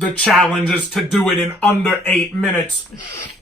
The challenge is to do it in under 8 minutes.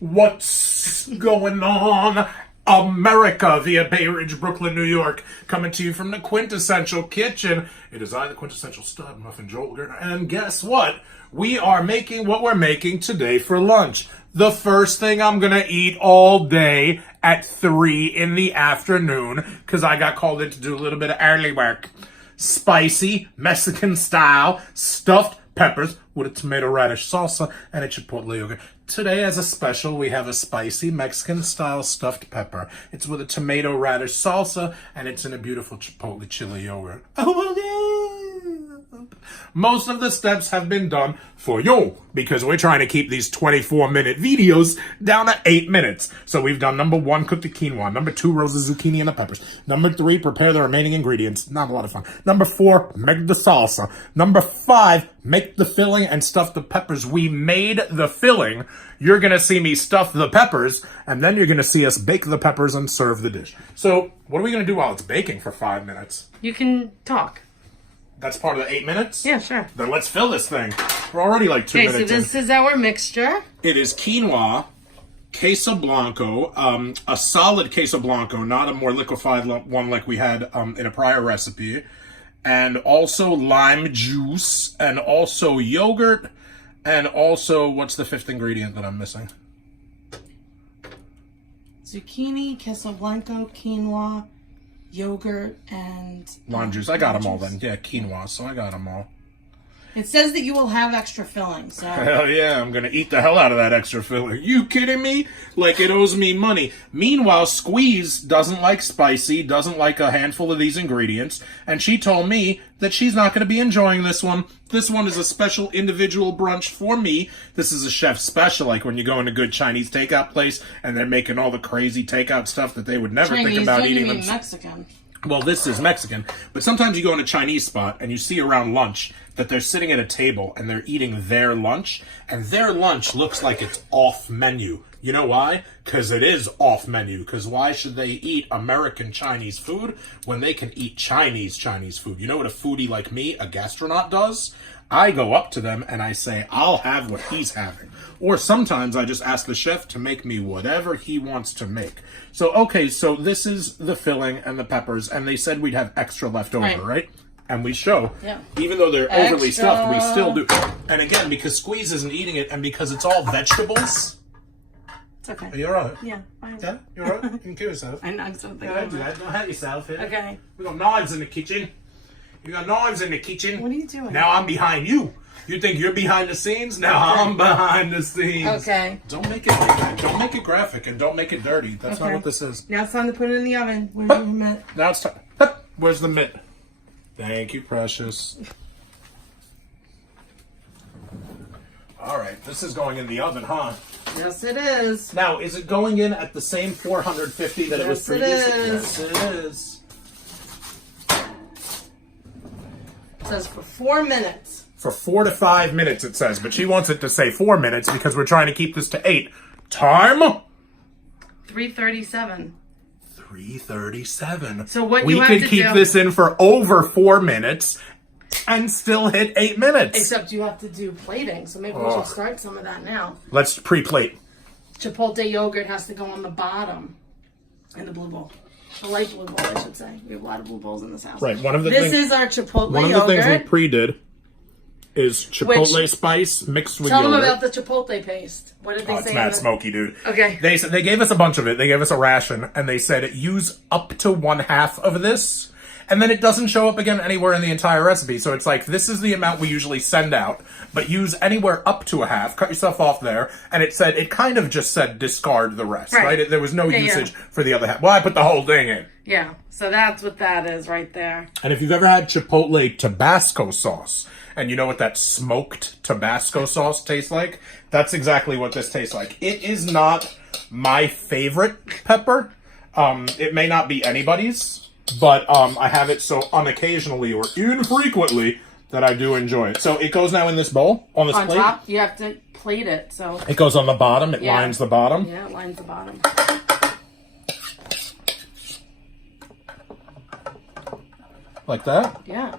What's going on? America via Bay Ridge, Brooklyn, New York. Coming to you from the Quintessential Kitchen. It is I, the Quintessential Stud, Muffin Jolter. And guess what? We are making what we're making today for lunch. The first thing I'm going to eat all day at 3 in the afternoon, because I got called in to do a little bit of early work. Spicy, Mexican style, stuffed peppers with a tomato radish salsa and a chipotle yogurt. Today, as a special, we have a spicy Mexican style stuffed pepper. It's with a tomato radish salsa and it's in a beautiful chipotle chili yogurt. Oh my God! Most of the steps have been done for you because we're trying to keep these 24-minute videos down to 8 minutes. So we've done number 1, cook the quinoa. Number 2, roast the zucchini and the peppers. Number 3, prepare the remaining ingredients. Not a lot of fun. Number 4, make the salsa. Number 5, make the filling and stuff the peppers. We made the filling. You're going to see me stuff the peppers, and then you're going to see us bake the peppers and serve the dish. So what are we going to do while it's baking for 5 minutes? You can talk. That's part of the 8 minutes? Yeah, sure. Then let's fill this thing. We're already like 2 minutes in. Okay, so this is our mixture. It is quinoa, queso blanco, a solid queso blanco, not a more liquefied one like we had in a prior recipe, and also lime juice, and also yogurt, and also, what's the 5th ingredient that I'm missing? Zucchini, queso blanco, quinoa, yogurt, and lime juice. I got them all then. Yeah, quinoa, so I got them all. It says that you will have extra filling, so... Hell yeah, I'm going to eat the hell out of that extra filling. You kidding me? Like it owes me money. Meanwhile, Squeeze doesn't like spicy, doesn't like a handful of these ingredients, and she told me that she's not going to be enjoying this one. This one is a special individual brunch for me. This is a chef's special, like when you go in a good Chinese takeout place and they're making all the crazy takeout stuff that they would never think about eating them. Mexican. Well, this is Mexican, but sometimes you go in a Chinese spot and you see around lunch that they're sitting at a table and they're eating their lunch, and their lunch looks like it's off menu. You know why? Because it is off menu. Because why should they eat American Chinese food when they can eat Chinese food? You know what a foodie like me, a gastronaut, does? I go up to them and I say, I'll have what he's having. Or sometimes I just ask the chef to make me whatever he wants to make. So, okay, so this is the filling and the peppers, and they said we'd have extra left over, right? And we show. Yeah. Even though they're overly stuffed, we still do. And again, because Squeeze isn't eating it, and because it's all vegetables. It's okay. Are you alright? Yeah, fine. Yeah? You alright? You can kill yourself. I know something. Don't do that. Don't hurt yourself here. Okay. We got knives in the kitchen. You got knives in the kitchen. What are you doing? Now I'm behind you. You think you're behind the scenes? Now I'm behind the scenes. Okay. Don't make it like that. Don't make it graphic and don't make it dirty. That's not what this is. Now it's time to put it in the oven. Where's your mitt? Now it's time. Where's the mitt? Thank you, precious. All right, this is going in the oven, huh? Yes, it is. Now, is it going in at the same 450 that it was previously? Yes, it is. It says for 4 minutes. For 4 to 5 minutes, it says, but she wants it to say 4 minutes because we're trying to keep this to 8. Time? 3:37. 3:37. So what we you have could to keep do, this in for over 4 minutes and still hit 8 minutes. Except you have to do plating, so maybe we should start some of that now. Let's pre-plate. Chipotle yogurt has to go on the bottom in the blue bowl. The light blue bowl, I should say. We have a lot of blue bowls in this house. Right. This is our chipotle yogurt. One of the things we pre-did is chipotle spice mixed with yogurt. Tell them about the chipotle paste. What did they say? It's mad smoky, dude. Okay. They gave us a bunch of it. They gave us a ration, and they said use up to 1/2 of this, and then it doesn't show up again anywhere in the entire recipe. So it's like, this is the amount we usually send out, but use anywhere up to 1/2. Cut yourself off there. And it kind of just said discard the rest, right? There was no usage for the other half. Well, I put the whole thing in. Yeah, so that's what that is right there. And if you've ever had Chipotle Tabasco sauce, and you know what that smoked Tabasco sauce tastes like, that's exactly what this tastes like. It is not my favorite pepper. It may not be anybody's, but I have it so unoccasionally or infrequently that I do enjoy it. So it goes now in this bowl, on this plate? On top, you have to plate it, so... It goes on the bottom, it lines the bottom? Yeah, it lines the bottom. Like that? Yeah.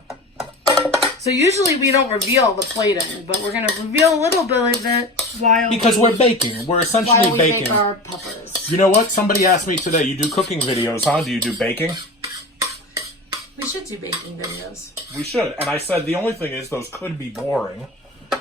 So usually we don't reveal the plating, but we're gonna reveal a little bit of it while Because we're baking. We're essentially we baking. bake our peppers. You know what? Somebody asked me today, you do cooking videos, huh? Do you do baking? We should do baking videos. We should. And I said the only thing is those could be boring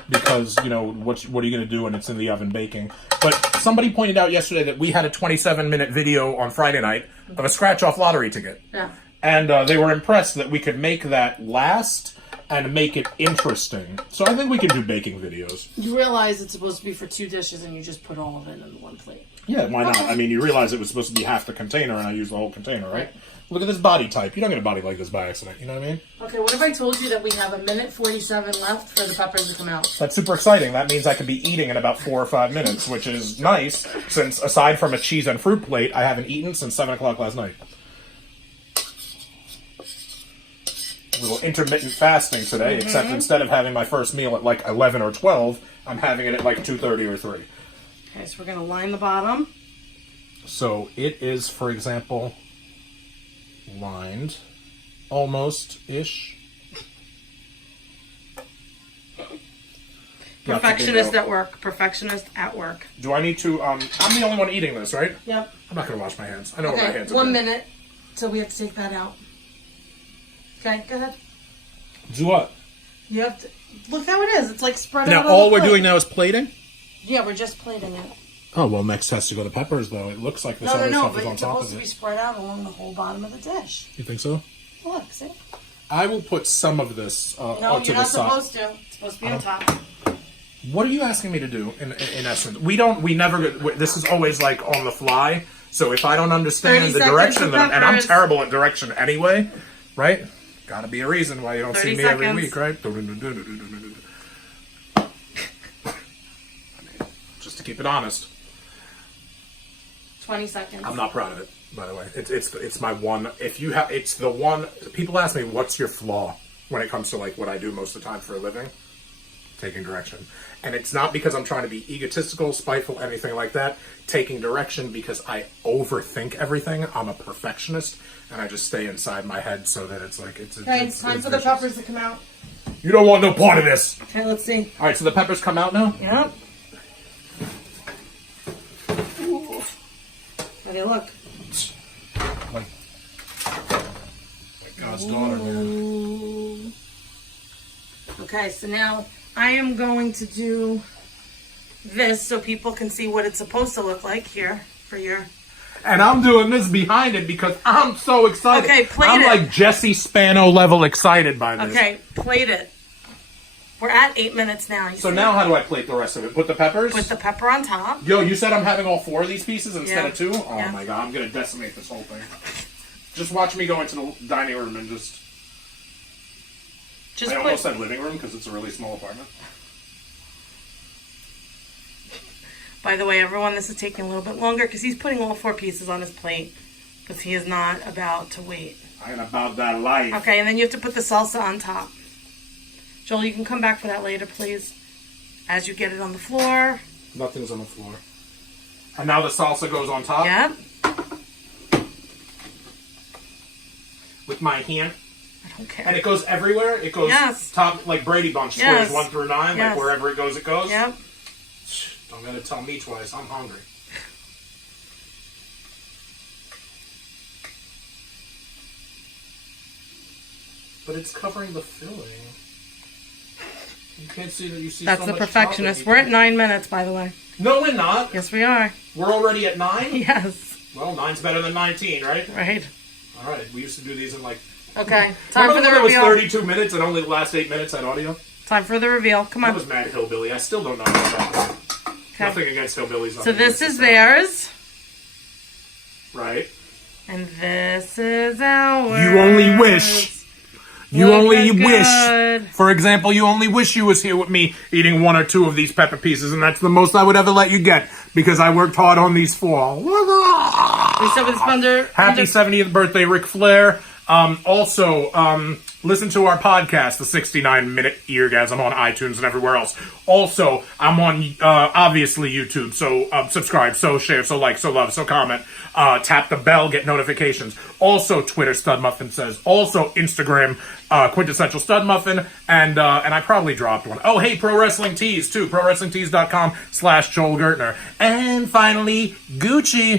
because, you know, what are you going to do when it's in the oven baking? But somebody pointed out yesterday that we had a 27-minute video on Friday night of a scratch-off lottery ticket. Yeah. And they were impressed that we could make that last and make it interesting. So I think we can do baking videos. You realize it's supposed to be for 2 dishes and you just put all of it in one plate. Yeah, why not? I mean, you realize it was supposed to be half the container and I used the whole container, right? Look at this body type. You don't get a body like this by accident, you know what I mean? Okay, what if I told you that we have 1:47 left for the peppers to come out? That's super exciting. That means I could be eating in about 4 or 5 minutes, which is nice, since aside from a cheese and fruit plate, I haven't eaten since 7 o'clock last night. A little intermittent fasting today, except instead of having my first meal at like 11 or 12, I'm having it at like 2:30 or 3. Okay, so we're going to line the bottom. So it is, for example, lined almost-ish. Perfectionist at work. Perfectionist at work. Do I need to, I'm the only one eating this, right? Yep. I'm not going to wash my hands. I know what my Okay, hands are 1 doing. minute. So we have to take that out. Okay, go ahead. Do what? You have to look how it is. It's like spread out. Now, on all the we're plate. doing now is plating? Yeah, we're just plating it. Oh, well, next has to go to peppers, though. It looks like this other No, stuff but is on it's top supposed of to be it. spread out along the whole bottom of the dish. You think so? Look, see? I will put some of this No, onto you're the not side. supposed to. It's supposed to be on top. What are you asking me to do, in essence? We never, this is always, like, on the fly. So if I don't 30 understand the seconds direction, of and I'm peppers. terrible at direction anyway, right? Gotta be a reason why you don't see 30 me every seconds. week, right? Just to keep it honest. 20 seconds. I'm not proud of it, by the way. It's my one. It's the one. People ask me, "What's your flaw?" when it comes to like what I do most of the time for a living, taking direction. And it's not because I'm trying to be egotistical, spiteful, anything like that. Taking direction because I overthink everything. I'm a perfectionist, and I just stay inside my head so that it's like it's. Okay, it's time for the vicious. peppers to come out. You don't want no part of this. Okay, let's see. All right, so the peppers come out now. Yep. How do you look? Like God's daughter, man. Okay, so now I am going to do this so people can see what it's supposed to look like here for your... And I'm doing this behind it because I'm so excited. Okay, plate I'm it. like Jesse Spano level excited by this. Okay, plate it. We're at 8 minutes now. So now how do I plate the rest of it? Put the peppers? Put the pepper on top. Yo, you said I'm having all 4 of these pieces instead Yeah. of 2? Oh Yeah. my God, I'm going to decimate this whole thing. Just watch me go into the dining room and just I almost said living room because it's a really small apartment. By the way, everyone, this is taking a little bit longer because he's putting all 4 pieces on his plate because he is not about to wait. I ain't about that life. Okay, and then you have to put the salsa on top. Joel, you can come back for that later, please. As you get it on the floor. Nothing's on the floor. And now the salsa goes on top? Yep. With my hand? I don't care. And it goes everywhere? It goes Yes. top, like Brady Bunch, Yes. squares 1 through 9, Yes. like wherever it goes, it goes? Yep. Don't gotta tell me twice, I'm hungry. But it's covering the filling. You can't see that you see That's so the much perfectionist. chocolate. We're at 9 minutes, by the way. No, we're not. Yes, we are. We're already at 9? Yes. Well, 9's better than 19, right? Right. All right, we used to do these in like... Okay. Time for Remember the when it was reveal. 32 minutes and only the last 8 minutes had audio? Time for the reveal. Come That on. was Mad Hillbilly. I still don't know about that. Okay. Nothing against hillbillies. So this is theirs. Right. And this is ours. You only wish. You Look only at wish. good. For example, you only wish you was here with me eating 1 or 2 of these pepper pieces, and that's the most I would ever let you get because I worked hard on these 4. We said with under Happy 70th birthday, Ric Flair. Also, Listen to our podcast, The 69-Minute Eargasm, on iTunes and everywhere else. Also, I'm on, obviously, YouTube, so subscribe, so share, so like, so love, so comment. Tap the bell, get notifications. Also, Twitter, Stud Muffin Says. Also, Instagram, Quintessential Stud Muffin. And I probably dropped one. Oh, hey, Pro Wrestling Tees, too. ProWrestlingTees.com/Joel Gertner. And finally, Gucci.